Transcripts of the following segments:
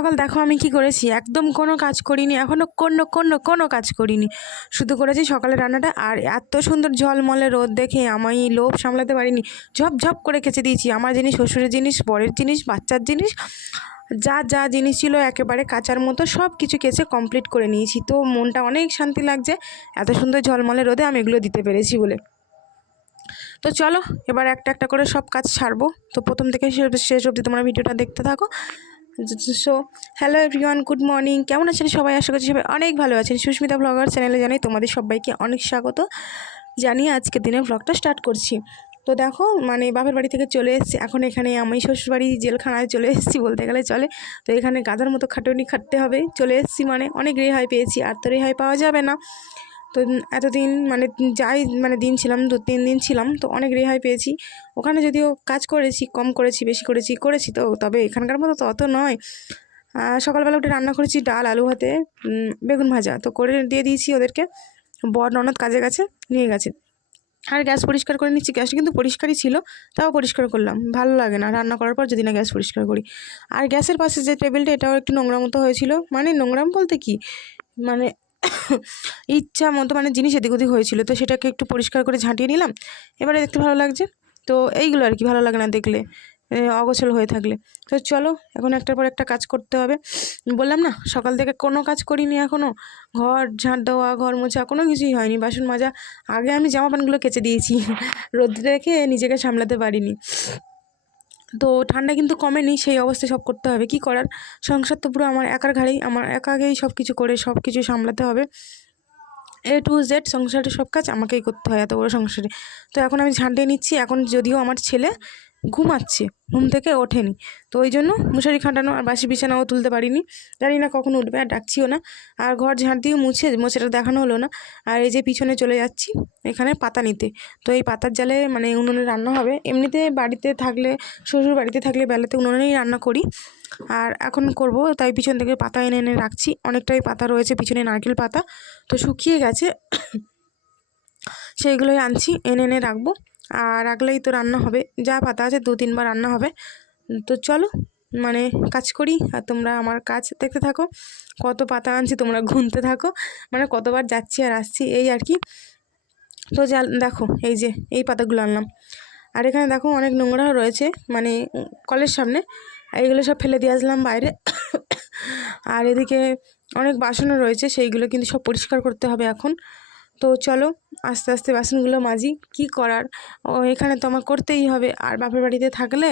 সকাল দেখো আমি কি করেছি, একদম কোনো কাজ করিনি, এখনও কোনো কাজ করিনি, শুধু করেছি সকালে রান্নাটা। আর এত সুন্দর ঝলমলে রোদ দেখে আমি লোভ সামলাতে পারিনি, ঝপ ঝপ করে কেচে দিয়েছি। আমার জিনিস, শ্বশুরের জিনিস, বরের জিনিস, বাচ্চার জিনিস, যা যা জিনিস ছিল একেবারে কাচার মতো সব কিছু কেচে কমপ্লিট করে নিয়েছি। তো মনটা অনেক শান্তি লাগছে এত সুন্দর ঝলমলে রোদে আমি এগুলো দিতে পেরেছি বলে। তো চলো এবার একটা একটা করে সব কাজ ছাড়বো। তো প্রথম থেকে শেষ অবধি তোমরা ভিডিওটা দেখতে থাকো। So hello everyone, good morning. কেমন আছেন সবাই? আশা করছি সবাই অনেক ভালো আছেন। সুস্মিতা ব্লগার চ্যানেলে জানাই তোমাদের সবাইকে অনেক স্বাগত জানিয়ে আজকের দিনে ব্লগটা স্টার্ট করছি। তো দেখো মানে বাপের বাড়ি থেকে চলে এসেছি, এখন এখানে আমি শ্বশুরবাড়ি জেলখানায় চলে এসেছি বলতে গেলে চলে। তো এখানে গাধার মতো খাটুনি খাটতে হবে, চলে এসেছি মানে অনেক রেহাই পেয়েছি, আর তো রেহাই পাওয়া যাবে না। তো এতদিন মানে যাই মানে দিন ছিলাম, 2-3 দিন ছিলাম, তো অনেক রেহাই পেয়েছি। ওখানে যদিও কাজ করেছি, কম করেছি বেশি করেছি তো, তবে এখানকার মতো তো অত নয়। সকালবেলা উঠে রান্না করেছি ডাল, আলু ভাতে, বেগুন ভাজা তো করে দিয়ে দিয়েছি ওদেরকে। বর ননদ কাজে গেছে, নিয়ে গেছে। আর গ্যাস পরিষ্কার করে নিচ্ছি, গ্যাসটা কিন্তু পরিষ্কারই ছিল, তাও পরিষ্কার করলাম। ভালো লাগে না রান্না করার পর যদি না গ্যাস পরিষ্কার করি। আর গ্যাসের পাশে যে টেবিলটা, এটাও একটু নোংরা মতো হয়েছিল, মানে নোংরাম বলতে কি মানে ইচ্ছা মতো মানে জিনিস এদিক ওদিক হয়েছিল, তো সেটাকে একটু পরিষ্কার করে ঝাঁটিয়ে নিলাম। এবারে দেখতে ভালো লাগছে। তো এইগুলো আর কি, ভালো লাগে না দেখলে অগোছালো হয়ে থাকলে। তো চলো এখন একটার পর একটা কাজ করতে হবে। বললাম না সকাল থেকে কোনো কাজ করিনি এখনও, ঘর ঝাঁট দেওয়া, ঘর মোছা কোনো কিছুই হয়নি, বাসন মাজা। আগে আমি জামা প্যান্টগুলো কেচে দিয়েছি, রোদ্রে রেখে নিজেকে সামলাতে পারিনি। তো ঠান্ডা কিন্তু কমেনি, সেই অবস্থায় সব করতে হবে, কি করার। সংসার তো পুরো আমার একার ঘাড়েই, আমার একাকেই সব কিছু করে সব কিছু সামলাতে হবে। A to Z সংসারের সব কাজ আমাকেই করতে হয় এত বড় সংসারে। তো এখন আমি ঝাঁটিয়ে নিচ্ছি। এখন যদিও আমার ছেলে ঘুমাচ্ছে, ঘুম থেকে ওঠেনি, তো ওই জন্য মশারি খাটানো আর বাসি বিছানাও তুলতে পারিনি। জানি না কখন উঠবে, আর ডাকছিও না। আর ঘর ঝাঁট দিয়ে মোছাটা দেখানো হলো না। আর এই যে পিছনে চলে যাচ্ছি এখানে পাতা নিতে। তো এই পাতার জালে মানে উনুনে রান্না হবে। এমনিতে বাড়িতে থাকলে, শ্বশুর বাড়িতে থাকলে বেলাতে উনুনেই রান্না করি, আর এখন করব তাই পিছন থেকে পাতা এনে এনে রাখছি। অনেকটাই পাতা রয়েছে পিছনে, নারকেল পাতা তো শুকিয়ে গেছে, সেইগুলোই আনছি, এনে এনে রাখবো। আর রাখলেই তো রান্না হবে, যা পাতা আছে 2-3 বার রান্না হবে। তো চলো মানে কাজ করি, আর তোমরা আমার কাজ দেখতে থাকো। কত পাতা আনছি তোমরা গুনতে থাকো, মানে কতবার যাচ্ছি আর আসছি এই আর কি। তো দেখো এই যে এই পাতাগুলো আনলাম। আর এখানে দেখো অনেক নোংরাও রয়েছে, মানে কলের সামনে, এইগুলো সব ফেলে দিয়ে আসলাম বাইরে। আর এদিকে অনেক বাসনও রয়েছে, সেইগুলো কিন্তু সব পরিষ্কার করতে হবে এখন। তো চলো আস্তে আস্তে বাসনগুলো মাজি, কি করার, ও এখানে তো আমার করতেই হবে। আর বাপের বাড়িতে থাকলে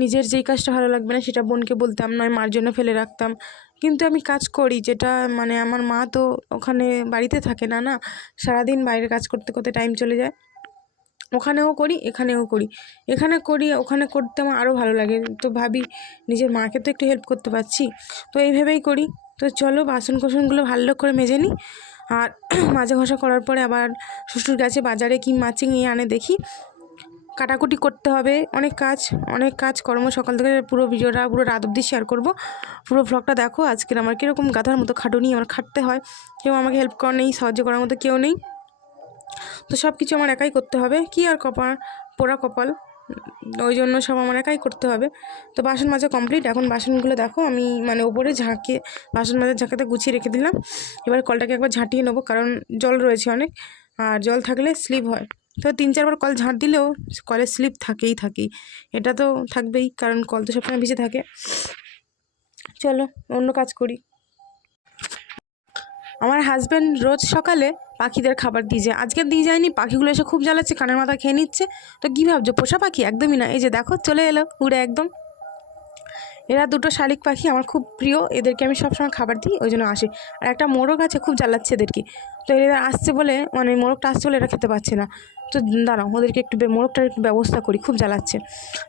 নিজের যেই কাজটা ভালো লাগবে না সেটা বোনকে বলতাম, নয় মার জন্য ফেলে রাখতাম। কিন্তু আমি কাজ করি, যেটা মানে আমার মা তো ওখানে বাড়িতে থাকে না, না সারাদিন বাইরে কাজ করতে করতে টাইম চলে যায়। ওখানেও করি এখানেও করি, এখানে করি ওখানে করতে আমার আরও ভালো লাগে। তো ভাবি নিজের মাকে তো একটু হেল্প করতে পারছি, তো এইভাবেই করি। তো চলো বাসন কোসনগুলো ভালো করে মেজে নিই। আর মাজা ঘষা করার পরে আবার শ্বশুর গেছে বাজারে, কি মাছ নিয়ে আনে দেখি। কাটাকুটি করতে হবে, অনেক কাজ কর্ম সকাল থেকে। পুরো ভিডিওটা পুরো রাত অবধি শেয়ার করবো, পুরো ভ্লগটা দেখো। আজকের আমার কীরকম গাধার মতো খাটুনি, আমার খাটতে হয়, কেউ আমাকে হেল্প করার নেই, সাহায্য করার মতো কেউ নেই। তো সব কিছু আমার একাই করতে হবে, কি আর পোড়া কপাল, ওই জন্য সব আমার একাই করতে হবে। তো বাসন মাজা কমপ্লিট। এখন বাসনগুলো দেখো আমি মানে ওপরে বাসন মাজার ঝাঁকাতে গুছিয়ে রেখে দিলাম। এবার কলটাকে একবার ঝাঁটিয়ে নেবো, কারণ জল রয়েছে অনেক, আর জল থাকলে স্লিপ হয়। তো 3-4 বার কল ঝাঁট দিলেও কলে স্লিপ থাকেই, এটা তো থাকবেই, কারণ কল তো সবসময় ভিজে থাকে। চলো অন্য কাজ করি। আমার হাজব্যান্ড রোজ সকালে পাখিদের খাবার দিয়ে যায়, আজকে দিয়ে যায়নি, পাখিগুলো এসে খুব জ্বালাচ্ছে, কানের মাথা খেয়ে নিচ্ছে। তো কী ভাবছো পোষা পাখি? একদমই না, এই যে দেখো চলে এলো উড়ে একদম। এরা দুটো শালিক পাখি আমার খুব প্রিয়, এদেরকে আমি সবসময় খাবার দিই, ওই জন্য আসে। আর একটা মোরগ আছে, খুব জ্বালাচ্ছে এদেরকে। তো এরা আসছে বলে, মানে মোরগটা আসছে বলে এরা খেতে পাচ্ছে না। তো দাঁড়াও ওদেরকে একটু মোরগটার একটু ব্যবস্থা করি, খুব জ্বালাচ্ছে।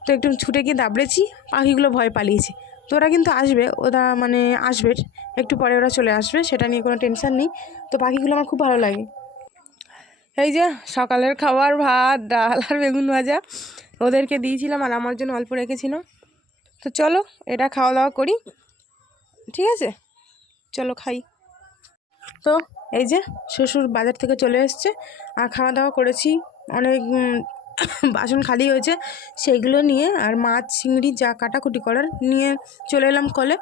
তো একটু ছুটে গিয়ে দাবড়েছি, পাখিগুলো ভয় পালিয়েছে। তো ওরা কিন্তু আসবে, ওরা মানে আসবে একটু পরে, ওরা চলে আসবে, সেটা নিয়ে কোনো টেনশন নেই। তো পাখিগুলো আমার খুব ভালো লাগে। এই যে সকালের খাবার ভাত, ডাল আর বেগুন ভাজা ওদেরকে দিয়েছিলাম, আর আমার জন্য অল্প রেখেছিলাম। তো চলো এটা খাওয়া দাওয়া করি, ঠিক আছে? চলো খাই। তো এই যে শ্বশুর বাজার থেকে চলে এসছে, আর খাওয়া দাওয়া করেছি, অনেক বাসন খালি হয়েছে, সেইগুলো নিয়ে আর মাছ চিংড়ি যা কাটাকুটি করার নিয়ে চলে এলাম কলে।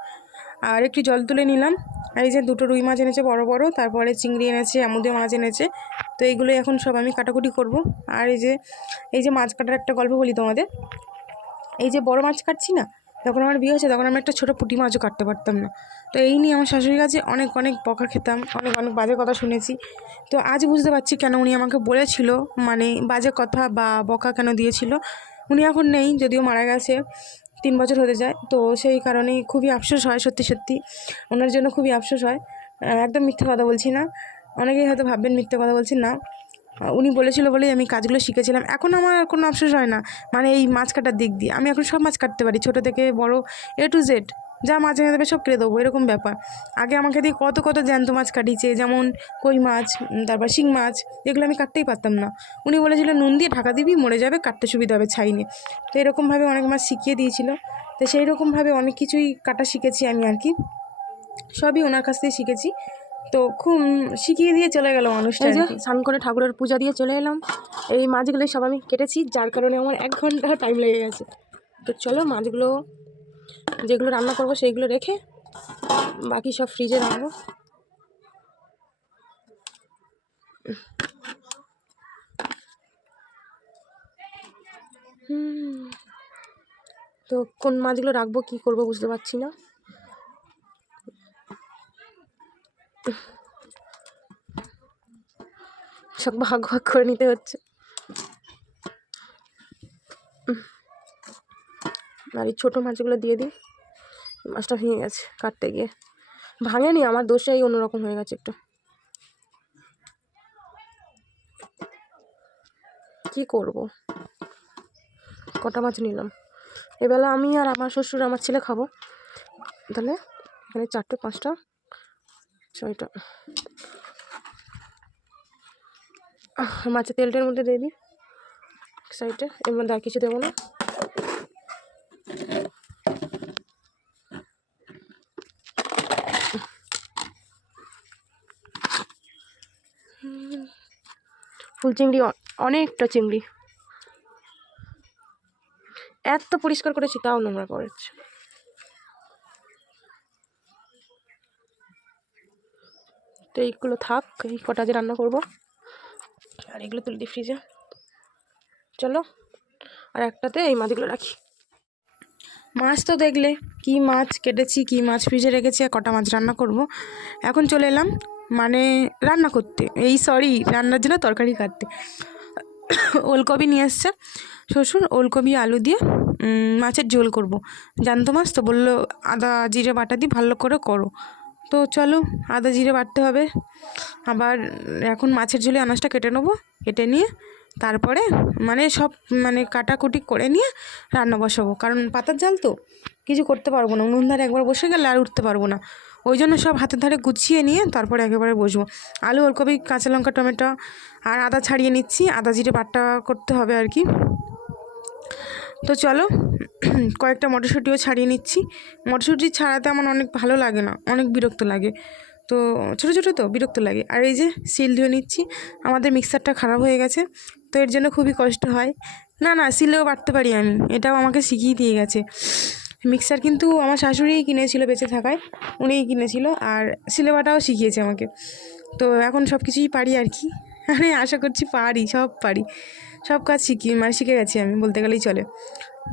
আর একটু জল তুলে নিলাম। আর এই যে দুটো রুই মাছ এনেছে বড় বড়, তারপরে চিংড়ি এনেছে, আমুদে মাছ এনেছে। তো এইগুলোই এখন সব আমি কাটাকুটি করব। আর এই যে মাছ কাটার একটা গল্প বলি তোমাদের। এই যে বড় মাছ কাটছি না, যখন আমার বিয়ে হয়েছে তখন আমি একটা ছোটো পুঁটি মাছও কাটতে পারতাম না। তো এই নিয়ে আমার শাশুড়ির কাছে অনেক অনেক বকা খেতাম, অনেক অনেক বাজে কথা শুনেছি। তো আজ বুঝতে পারছি কেন উনি আমাকে বলেছিল, মানে বাজে কথা বা বকা কেন দিয়েছিল। উনি এখন নেই, যদিও মারা গেছে, 3 বছর হতে যায়। তো সেই কারণেই খুবই আফসোস হয়, সত্যি সত্যি ওনার জন্য খুবই আফসোস হয়। একদম মিথ্যে কথা বলছি না, অনেকেই হয়তো ভাববেন মিথ্যে কথা বলছি না। উনি বলেছিল বলেই আমি কাজগুলো শিখেছিলাম। এখন আমার কোনো আফসোস হয় না, মানে এই মাছ কাটার দিক দিয়ে আমি এখন সব মাছ কাটতে পারি, ছোটো থেকে বড়, A to Z যা মাছ এনে দেবে সব কেটে দেবো, এরকম ব্যাপার। আগে আমাকে দিয়ে কত কত জ্যান্ত মাছ কাটিয়েছে, যেমন কই মাছ, তারপর শিং মাছ, এগুলো আমি কাটতেই পারতাম না। উনি বলেছিল নুন দিয়ে ঢাকা দিবি, মরে যাবে, কাটতে সুবিধা হবে ছাই নিয়ে। তো এরকমভাবে অনেক মাছ শিখিয়ে দিয়েছিল। তো সেই রকমভাবে অনেক কিছুই কাটা শিখেছি আমি আর কি, সবই ওনার কাছ থেকে শিখেছি। তো খুব শিখিয়ে দিয়ে চলে গেল মানুষটা। এই যে স্নান করে ঠাকুরের পূজা দিয়ে চলে এলাম। এই মাছগুলোই সব আমি কেটেছি, যার কারণে আমার 1 ঘন্টা টাইম লেগে গেছে। তো চলো মাছগুলো যেগুলো রান্না করবো সেইগুলো রেখে বাকি সব ফ্রিজে রাখবো। তো কোন মাছগুলো রাখবো কী করবো বুঝতে পারছি না। সব ভাগ ভাগ করে নিতে হচ্ছে। আর এই ছোটো মাছগুলো দিয়ে দিই। মাছটা ভেঙে গেছে কাটতে গিয়ে, ভাঙেনি, আমার দোষেই অন্যরকম হয়ে গেছে একটু। কি করব, কটা মাছ নিলাম এবেলা আমি আর আমার শ্বশুর আমার ছেলে খাবো। তাহলে এখানে 4টে 5টা 6টা মাছের তেলটার মধ্যে দিয়ে দিই সাইডে, এর মধ্যে আর কিছু দেবো না। ফুল চিংড়ি, অনেকটা চিংড়ি, এত পরিষ্কার করেছি তাও নোংরা করেছে। তো এইগুলো থাক, এই কটা যে রান্না করবো, আর এগুলো তুলে দিই ফ্রিজে। চলো আর একটাতে এই মাছগুলো রাখি। মাছ তো দেখলে কি মাছ কেটেছি, কি মাছ ফ্রিজে রেখেছি, আর কটা মাছ রান্না করব। এখন চলে এলাম মানে রান্না করতে, রান্নার জন্য তরকারি কাটতে। ওলকপি নিয়ে এসছে শ্বশুর, ওলকপি আলু দিয়ে মাছের ঝোল করব। জ্যান্ত মাছ তো বললো আদা জিরে বাটা দিয়ে ভালো করে করো। তো চলো আদা জিরে বাটতে হবে। আবার এখন মাছের ঝোলে আনাজটা কেটে নেবো, কেটে নিয়ে তারপরে সব কাটাকুটি করে নিয়ে রান্না বসাবো। কারণ পাতার জাল তো কিছু করতে পারবো না, উনুন ধারে একবার বসে গেলে আর উঠতে পারবো না। ওই জন্য সব হাতের ধারে গুছিয়ে নিয়ে তারপরে একেবারে বসবো। আলু, ওলকপি, কাঁচা লঙ্কা, টমেটো আর আদা ছাড়িয়ে নিচ্ছি, আদা জিরে বাটা করতে হবে আর কি। তো চলো কয়েকটা মটরশুঁটিও ছাড়িয়ে নিচ্ছি। মটরশুঁটি ছাড়াতে আমার অনেক ভালো লাগে না, অনেক বিরক্ত লাগে, তো ছোটো ছোটো তো বিরক্ত লাগে। আর এই যে শিল ধুয়ে নিচ্ছি, আমাদের মিক্সারটা খারাপ হয়ে গেছে, তো এর জন্য খুবই কষ্ট হয়। না শিলেও বাটতে পারি আমি, এটাও আমাকে শিখিয়ে দিয়ে গেছে। মিক্সার কিন্তু আমার শাশুড়িই কিনেছিল, বেঁচে থাকায় উনিই কিনেছিল, আর শিলে বাটাও শিখিয়েছে আমাকে। তো এখন সব কিছুই পারি আর কি, আশা করছি পারি, সব কাজ শিখে গেছি আমি বলতে গেলেই চলে।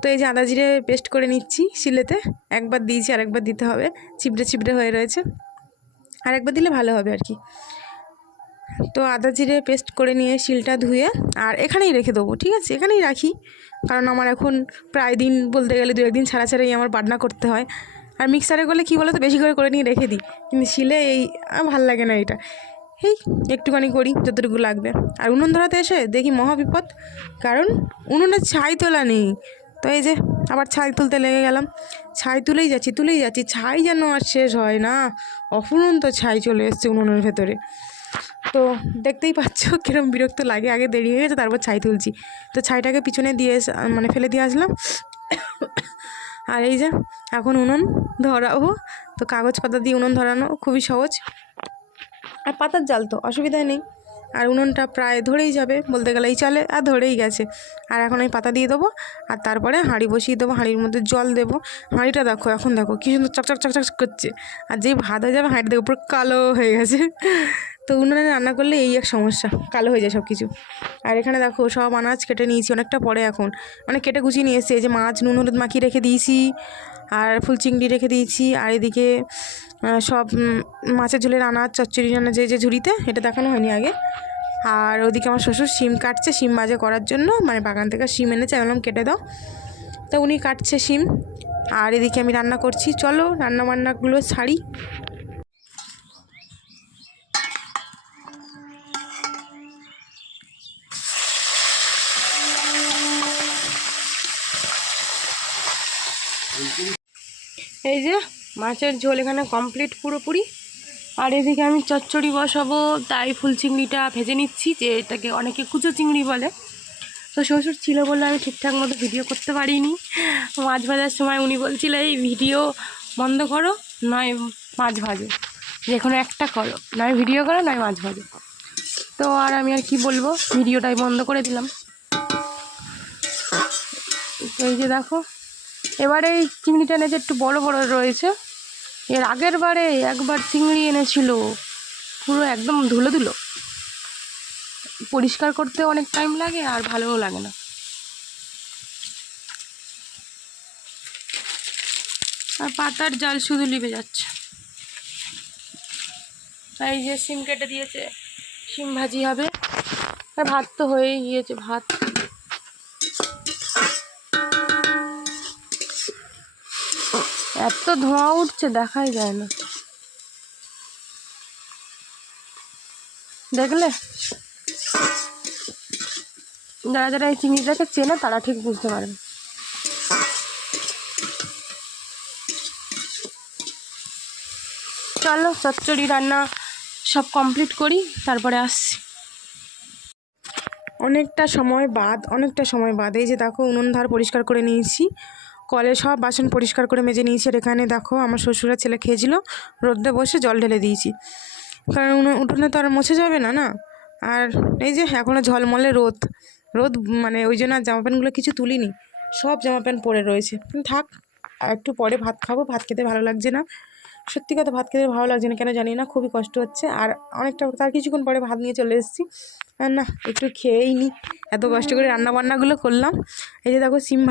তো এই যে আদা জিরে পেস্ট করে নিচ্ছি শিলেতে, একবার দিয়েছি আর একবার দিতে হবে, চিপড়ে চিপড়ে হয়ে রয়েছে, আর একবার দিলে ভালো হবে আর কি। তো আদা জিরে পেস্ট করে নিয়ে শিলটা ধুয়ে আর এখানেই রেখে দেবো, ঠিক আছে, এখানেই রাখি। কারণ আমার এখন প্রায় দিন বলতে গেলে 2-1 দিন ছাড়া ছাড়াই আমার বাটনা করতে হয়। আর মিক্সারে করলে কী বলো তো, বেশি করে নিয়ে রেখে দিই, কিন্তু শিলে ভাল লাগে না এটা, একটুখানি করি যতটুকু লাগবে। আর উনুন ধরাতে এসে দেখি মহাবিপদ, কারণ উনুনে ছাই তোলা নেই। তো এই যে আবার ছাই তুলতে লেগে গেলাম, ছাই তুলেই যাচ্ছি, ছাই যেন আর শেষ হয় না, অফুরন্ত ছাই চলে এসছে উনুনের ভেতরে। তো দেখতেই পাচ্ছ কিরম বিরক্ত লাগে, আগে দেরি হয়ে গেছে তারপর ছাই তুলছি। তো ছাইটাকে পিছনে দিয়ে ফেলে দিয়ে আসলাম। আর এই যে এখন উনুন ধরাবো। তো কাগজ পাতা দিয়ে উনুন ধরানো খুবই সহজ, আর পাতার জাল তো অসুবিধা নেই, আর উনুনটা প্রায় ধরেই যাবে বলতে গেলেই চলে, আর ধরেই গেছে। আর এখন আমি পাতা দিয়ে দেবো, আর তারপরে হাঁড়ি বসিয়ে দেবো, হাঁড়ির মধ্যে জল দেবো। হাঁড়িটা দেখো এখন দেখো কী সুন্দর চকচক চকচক করছে, আর যেই ভাত হয়ে যাবে হাঁড়িটা দেখো পুরো কালো হয়ে গেছে। তো উনুনে রান্না করলে এই এক সমস্যা, কালো হয়ে যায় সব কিছু। আর এখানে দেখো সব আনাজ কেটে নিয়েছি অনেকটা পরে, এখন অনেক কেটে গুছিয়ে নিয়ে এসেছি। এই যে মাছ নুন হলুদ মাখিয়ে রেখে দিয়েছি, আর ফুল চিংড়ি রেখে দিয়েছি, আর এদিকে সব মাছের ঝোলের আনাজ চচ্চড়ি রান্না যে ঝুড়িতে, এটা দেখানো হয়নি আগে। আর ওদিকে আমার শ্বশুর শিম কাটছে, শিম ভাজা করার জন্য, মানে বাগান থেকে শিম এনেছে, আমি বললাম কেটে দাও, তা উনি কাটছে শিম। আর এদিকে আমি রান্না করছি, চলো রান্না বান্নাগুলো ছাড়ি। এই যে মাছের ঝোল এখানে কমপ্লিট পুরোপুরি। আর এদিকে আমি চচ্চড়ি বসাবো, তাই ফুল চিংড়িটা ভেজে নিচ্ছি, যে এটাকে অনেকে কুচো চিংড়ি বলে। তো শ্বশুর ছিল বলে আমি ঠিকঠাক মতো ভিডিও করতে পারিনি। মাছ ভাজার সময় উনি বলছিল এই ভিডিও বন্ধ করো, নয় মাছ ভাজো, যে কোনো একটা করো, নয় ভিডিও করো নয় মাছ ভাজো। তো আর আমি আর কি বলবো, ভিডিওটাই বন্ধ করে দিলাম। তো এই যে দেখো, এবারে এই চিংড়িটা এনেছে একটু বড় বড় রয়েছে। এর আগের বারে একবার চিংড়ি এনেছিল পুরো একদম ধুলো ধুলো, পরিষ্কার করতে অনেক টাইম লাগে আর ভালোও লাগে না। আর পাতার জাল শুধু লিবে যাচ্ছে। এই যে সিম কেটে দিয়েছে, সিম ভাজি হবে। আর ভাত তো হয়েই গিয়েছে, ভাত এত ধোঁয়া উঠছে দেখাই যায় না, দেখলে? যারা যারা এই চিংড়িটাকে চেনে তারা ঠিক বুঝতে পারবে। চলো চচ্চড়ি রান্না সব কমপ্লিট করি, তারপরে আসছি। অনেকটা সময় বাদ এই যে দেখো উনুন ধার পরিষ্কার করে নিয়েছি, কলে সব বাসন পরিষ্কার করে মেজে নিয়েছি। আর এখানে দেখো আমার শ্বশুরের ছেলে খেয়েছিল, রোদ্রে বসে জল ঢেলে দিয়েছি, কারণ উঠোনে তো আর মুছে যাবে না না। আর এই যে এখনও ঝলমলে রোদ রোদ, মানে ওই জন্য আর জামা প্যান্টগুলো কিছু তুলিনি, সব জামা প্যান্ট পরে রয়েছে। থাক, আর একটু পরে ভাত খাবো, ভাত খেতে ভালো লাগছে না, সত্যি কথা ভাত খেতে ভালো লাগছে না কেন জানি না, খুবই কষ্ট হচ্ছে। আর অনেকটা তার কিছুক্ষণ পরে ভাত নিয়ে চলে এসেছি, আর না একটু খেয়েই নি, এত কষ্ট করে রান্নাবান্নাগুলো করলাম। এই যে দেখো সিম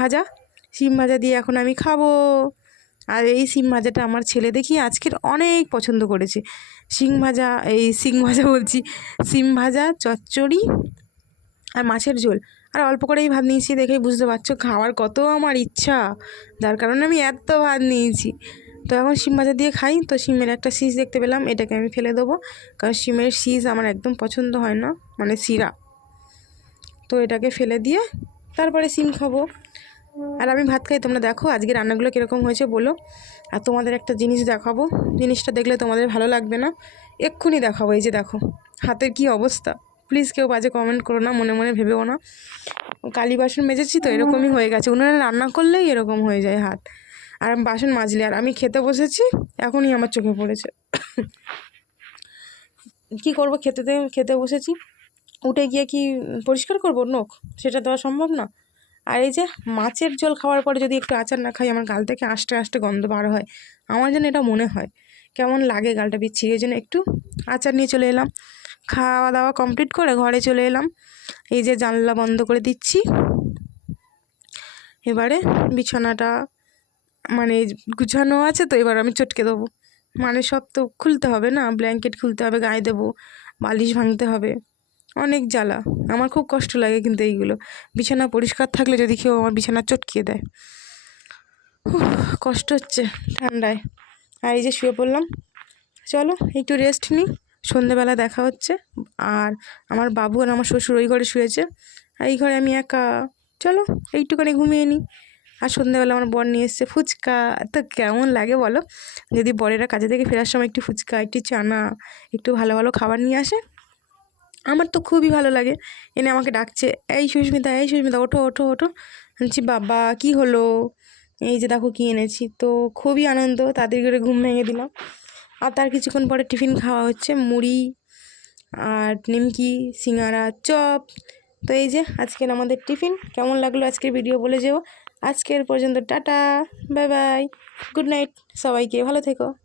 ভাজা দিয়ে এখন আমি খাবো। আর এই সিম ভাজাটা আমার ছেলে দেখি আজকের অনেক পছন্দ করেছে। সিম ভাজা বলছি, সিম ভাজা চচ্চড়ি আর মাছের ঝোল, আর অল্প করেই ভাত নিয়েছি, দেখেই বুঝতে পারছো খাওয়ার কত আমার ইচ্ছা, যার কারণে আমি এত ভাত নিয়েছি। তো এখন শিম ভাজা দিয়ে খাই। তো শিমের একটা শীষ দেখতে পেলাম, এটাকে আমি ফেলে দেবো, কারণ শিমের শীষ আমার একদম পছন্দ হয় না, মানে শিরা। তো এটাকে ফেলে দিয়ে তারপরে শিম খাবো। আর আমি ভাত খাই, তোমরা দেখো আজকে রান্নাগুলো কীরকম হয়েছে বলো। আর তোমাদের একটা জিনিস দেখাবো, জিনিসটা দেখলে তোমাদের ভালো লাগবে না, এক্ষুনি দেখাবো। এই যে দেখো হাতের কি অবস্থা, প্লিজ কেউ বাজে কমেন্ট করো না, মনে মনে ভেবেও না। কালী বাসন মেজেছি তো এরকমই হয়ে গেছে, উনুনে রান্না করলেই এরকম হয়ে যায় হাত, আর বাসন মাজলে। আর আমি খেতে বসেছি, এখনই আমার চোখে পড়েছে। কি করব, খেতে বসেছি, উঠে গিয়ে কি পরিষ্কার করবো নখ, সেটা দেওয়া সম্ভব না। আর এই যে মাছের ঝোল খাওয়ার পরে যদি একটু আচার না খাই, আমার গাল থেকে আস্তে আস্তে গন্ধ বার হয়, আমার যেন এটা মনে হয় কেমন লাগে, গালটা বিচ্ছিরি। এই জন্য একটু আচার নিয়ে চলে এলাম। খাওয়া দাওয়া কমপ্লিট করে ঘরে চলে এলাম, এই যে জানলা বন্ধ করে দিচ্ছি। এবারে বিছানাটা মানে গুছানো আছে, তো এবার আমি চটকে দেবো, মানে সব তো খুলতে হবে না, ব্ল্যাঙ্কেট খুলতে হবে, গায়ে দেবো, বালিশ ভাঙতে হবে, অনেক জ্বালা। আমার খুব কষ্ট লাগে কিন্তু এইগুলো, বিছানা পরিষ্কার থাকলে যদি কেউ আমার বিছানা চটকিয়ে দেয়, কষ্ট হচ্ছে ঠান্ডায়। আর এই যে শুয়ে পড়লাম, চলো একটু রেস্ট নিই, সন্ধেবেলা দেখা হচ্ছে। আর আমার বাবু আর আমার শ্বশুর ওই ঘরে শুয়েছে, আর এই ঘরে আমি একা, চলো এইটুখানি ঘুমিয়ে নিই। আর সন্ধ্যেবেলা আমার বর নিয়ে এসছে ফুচকা, তো কেমন লাগে বলো, যদি বরেরা কাজে থেকে ফেরার সময় একটু ফুচকা, একটু চানা, একটু ভালো ভালো খাবার নিয়ে আসে, আমার তো খুবই ভালো লাগে। এনে আমাকে ডাকছে, এই সুস্মিতা ওঠো ওঠো ওঠো। বলছি বাবা কি হলো, এই যে দেখো কী এনেছি। তো খুবই আনন্দ, তাদের করে ঘুম ভেঙে দিলাম। আর তার কিছুক্ষণ পরে টিফিন খাওয়া হচ্ছে, মুড়ি আর নিমকি, সিঙ্গারা, চপ। তো এই যে আজকের আমাদের টিফিন। কেমন লাগলো আজকের ভিডিও বলে যেও। আজকের পর্যন্ত tata, bye bye, good night, সবাইকে ভালো থেকো।